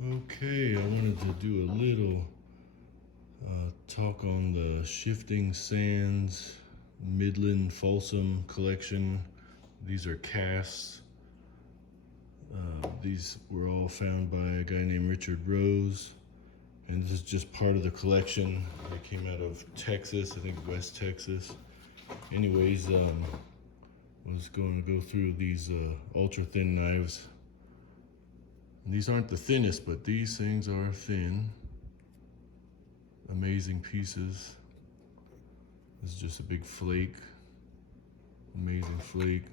Okay, I wanted to do a little talk on the Shifting Sands Midland Folsom collection. These are casts. These were all found by a guy named Richard Rose, and this is just part of the collection. They came out of Texas, I think West Texas. Anyways, I was going to go through these ultra thin knives. And these aren't the thinnest, but these things are thin. Amazing pieces. This is just a big flake. Amazing flake.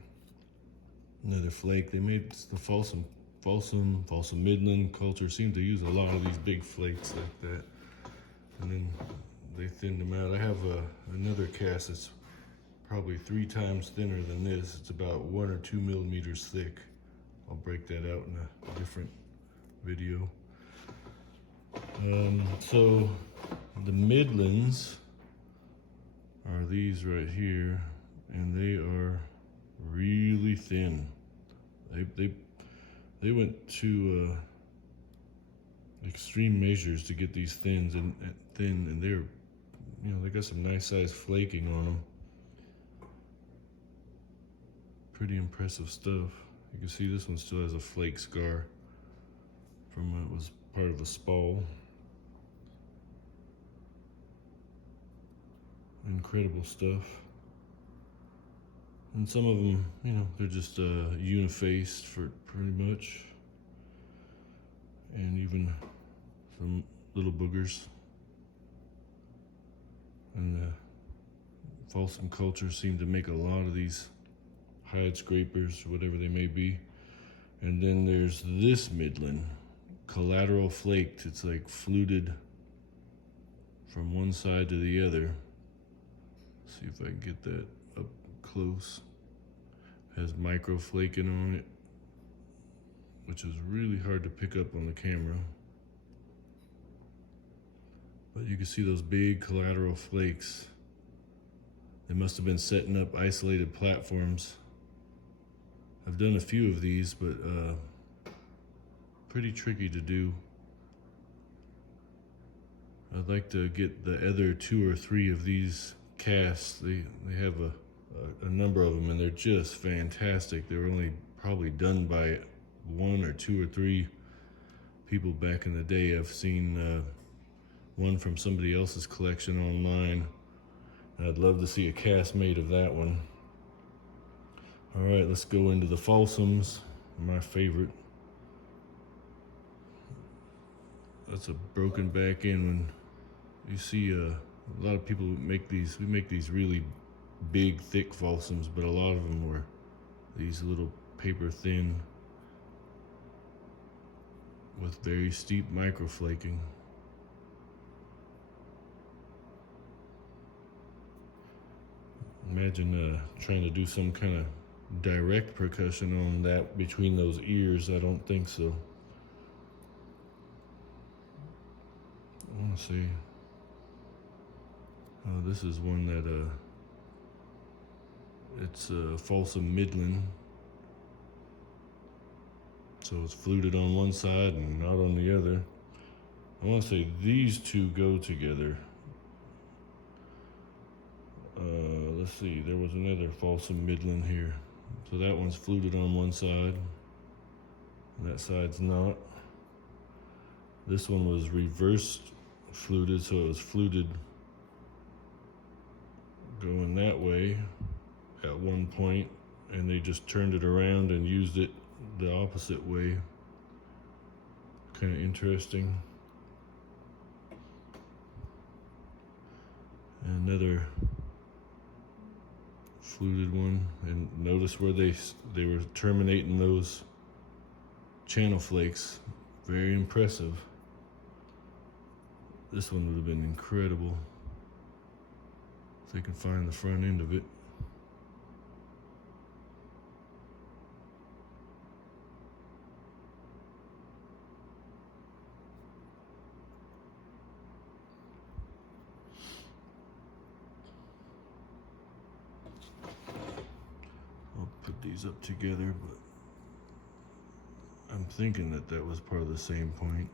Another flake. They made the Folsom Midland culture seemed to use a lot of these big flakes like that. And then they thinned them out. I have another cast that's probably 3 times thinner than this. It's about 1 or 2 millimeters thick. I'll break that out in a different video. So the Midlands are these right here, and they are really thin. They went to extreme measures to get these thins and thin, and they're, they got some nice size flaking on them. Pretty impressive stuff. You can see this one still has a flake scar from when it was part of a spall. Incredible stuff. And some of them, they're just unifaced for pretty much. And even some little boogers. And the Folsom culture seemed to make a lot of these hide scrapers, whatever they may be. And then there's this Midland, collateral flaked. It's like fluted from one side to the other. See if I can get that up close. Has micro flaking on it, which is really hard to pick up on the camera. But you can see those big collateral flakes. They must have been setting up isolated platforms. I've done a few of these, but pretty tricky to do. I'd like to get the other 2 or 3 of these casts. They have a number of them, and they're just fantastic. They were only probably done by 1 or 2 or 3 people back in the day. I've seen one from somebody else's collection online. I'd love to see a cast made of that one. All right, let's go into the Folsoms, my favorite. That's a broken back end when you see a lot of people make these. We make these really big, thick Folsoms, but a lot of them were these little paper thin with very steep microflaking. Imagine trying to do some kind of direct percussion on that between those ears. I don't think so. I want to see. This is one that it's Folsom Midland. So it's fluted on one side and not on the other. I want to say these two go together. Let's see, there was another Folsom Midland here. So that one's fluted on one side, and that side's not. This one was reversed fluted, so it was fluted going that way at one point, and they just turned it around and used it the opposite way. Kind of interesting. Another fluted one, and notice where they were terminating those channel flakes. Very impressive. This one would have been incredible if they could find the front end of it. I'll put these up together, but I I'm thinking that that was part of the same point.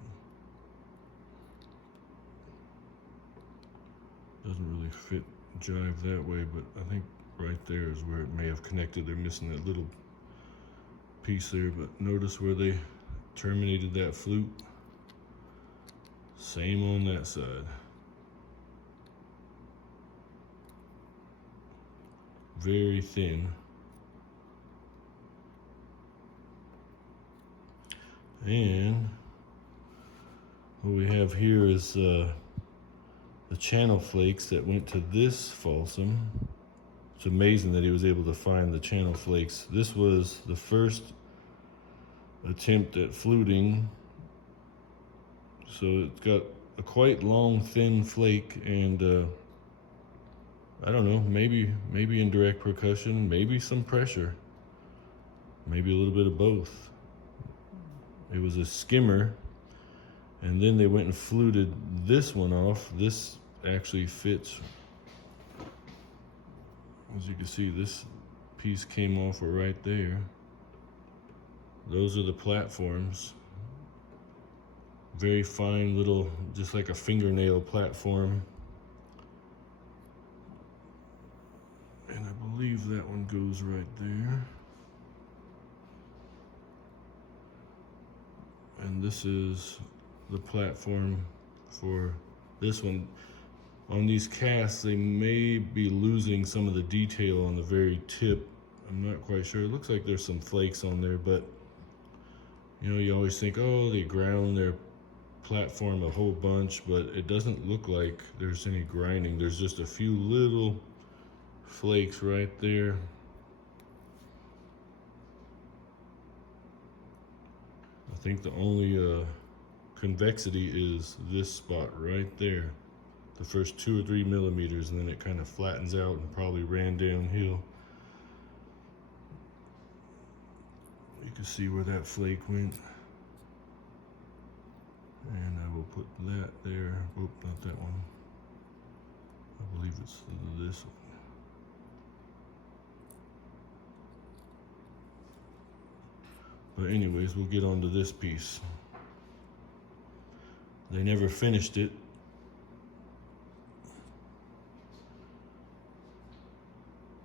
Doesn't really fit, jive that way, but I think right there is where it may have connected. They're missing that little piece there, but notice where they terminated that flute. Same on that side. Very thin. And what we have here is the channel flakes that went to this Folsom. It's amazing that he was able to find the channel flakes. This was the first attempt at fluting. So it's got a quite long, thin flake, and I don't know, maybe indirect percussion, maybe some pressure, maybe a little bit of both. It was a skimmer, and then they went and fluted this one off. This actually fits. As you can see, this piece came off right there. Those are the platforms. Very fine little, just like a fingernail platform. And I believe that one goes right there. And this is the platform for this one. On these casts, they may be losing some of the detail on the very tip. I'm not quite sure. It looks like there's some flakes on there, but you know, you always think, oh, they ground their platform a whole bunch, but it doesn't look like there's any grinding. There's just a few little flakes right there. I think the only convexity is this spot right there, the first 2 or 3 millimeters, and then it kind of flattens out and probably ran downhill. You can see where that flake went. And I will put that there. Oh, not that one. I believe it's this one. But anyways, we'll get on to this piece. They never finished it.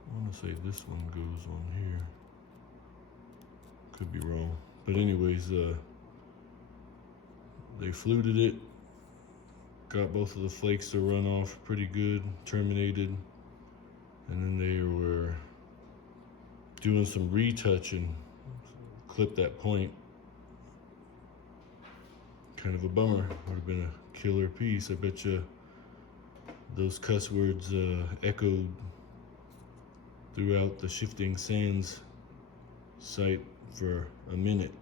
I want to say this one goes on here. Could be wrong. But anyways, they fluted it. Got both of the flakes to run off pretty good, terminated. And then they were doing some retouching. Clip that point. Kind of a bummer. Would have been a killer piece. I bet you those cuss words echoed throughout the Shifting Sands site for a minute.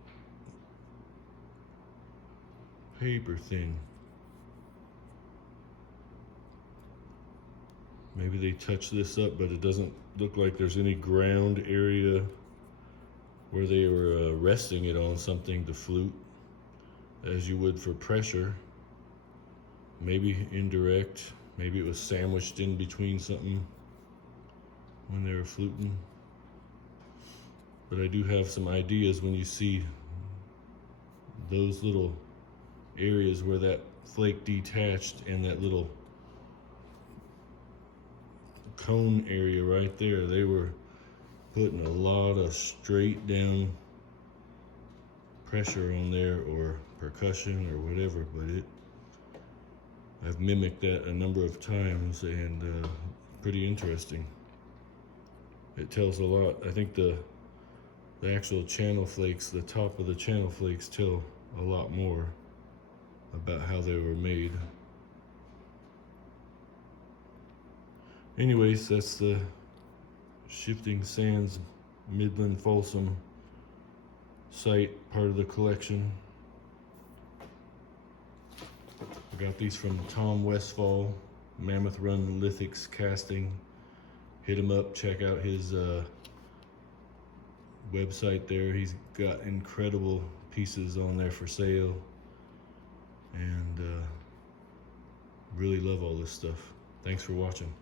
Paper thin. Maybe they touched this up, but it doesn't look like there's any ground area where they were resting it on something to flute, as you would for pressure. Maybe indirect, maybe it was sandwiched in between something when they were fluting. But I do have some ideas when you see those little areas where that flake detached and that little cone area right there. They were putting a lot of straight down pressure on there, or percussion or whatever, but I've mimicked that a number of times, and pretty interesting. It tells a lot. I think the actual channel flakes, the top of the channel flakes, tell a lot more about how they were made. Anyways, that's the Shifting Sands Midland Folsom site, part of the collection. I got these from Tom Westfall, Mammoth Run Lithics Casting. Hit him up, check out his website there. He's got incredible pieces on there for sale, and really love all this stuff. Thanks for watching.